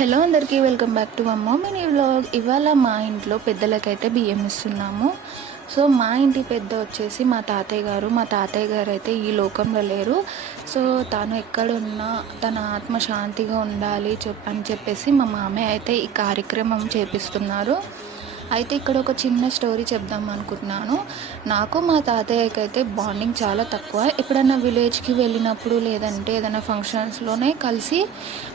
Hello అందరికీ welcome back to అమ్మ నేను వ్లాగ్. ఇవాళ మా ఇంట్లో పెద్దలకైతే బియ్యం ఇస్తున్నాము. సో మా ఇంటి పెద్ద వచ్చేసి మా తాతయ్య గారు. మా తాతయ్య గారు అయితే ఈ లోకంలో లేరు. సో తాను ఎక్కడున్నా తన ఆత్మ శాంతిగా ఉండాలి చెప్ అని చెప్పేసి మా మామయ్య అయితే ఈ కార్యక్రమం చేపిస్తున్నారు. అయితే ఇక్కడ ఒక చిన్న స్టోరీ చెప్దాం అనుకుంటున్నాను. నాకు మా తాతయ్యకి అయితే బాండింగ్ చాలా తక్కువ. ఎప్పుడన్నా విలేజ్కి వెళ్ళినప్పుడు లేదంటే ఏదైనా ఫంక్షన్స్లోనే కలిసి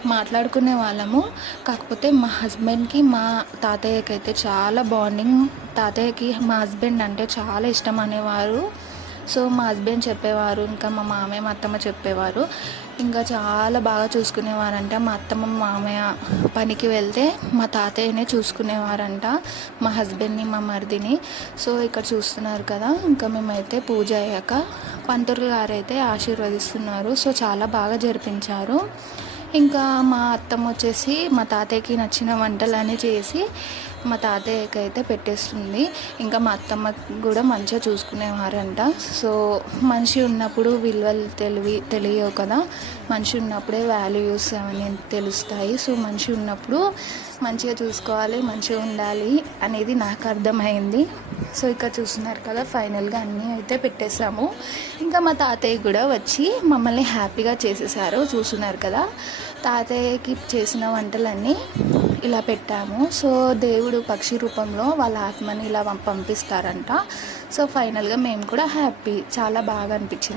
మాట్లాడుకునే వాళ్ళము. కాకపోతే మా హస్బెండ్కి మా తాతయ్యకి అయితే చాలా బాండింగ్. తాతయ్యకి మా హస్బెండ్ అంటే చాలా ఇష్టం అనేవారు. సో మా హస్బెండ్ చెప్పేవారు ఇంకా మా మామయ్య మా అత్తమ్మ చెప్పేవారు. ఇంకా చాలా బాగా చూసుకునేవారంట. మా అత్తమ్మ మామయ్య పనికి వెళ్తే మా తాతయ్యనే చూసుకునేవారంట మా హస్బెండ్ని మా మరిదిని. సో ఇక్కడ చూస్తున్నారు కదా ఇంకా మేమైతే పూజ అయ్యాక పంతులు గారు అయితే ఆశీర్వదిస్తున్నారు. సో చాలా బాగా జరిపించారు. ఇంకా మా అత్తమ్మ వచ్చేసి మా తాతయ్యకి నచ్చిన వంటలన్నీ చేసి మా తాతయ్యకి అయితే పెట్టేస్తుంది. ఇంకా మా అత్తమ్మ కూడా మంచిగా చూసుకునేవారంట. సో మనిషి ఉన్నప్పుడు విలువలు తెలివి తెలియవు కదా. మనిషి ఉన్నప్పుడే వాల్యూస్ అవన్నీ తెలుస్తాయి. సో మనిషి ఉన్నప్పుడు మంచిగా చూసుకోవాలి మంచిగా ఉండాలి అనేది నాకు అర్థమైంది. సో ఇక్కడ చూస్తున్నారు కదా ఫైనల్గా అన్నీ అయితే పెట్టేసాము ఇంకా మా తాతయ్య కూడా వచ్చి మమ్మల్ని హ్యాపీగా చేసేసారు. చూస్తున్నారు కదా తాతయ్యకి చేసిన వంటలన్నీ ఇలా పెట్టాము. సో దేవుడు పక్షి రూపంలో వాళ్ళ ఆత్మని ఇలా పంపిస్తారంట. సో ఫైనల్గా మేము కూడా హ్యాపీ. చాలా బాగా అనిపించింది.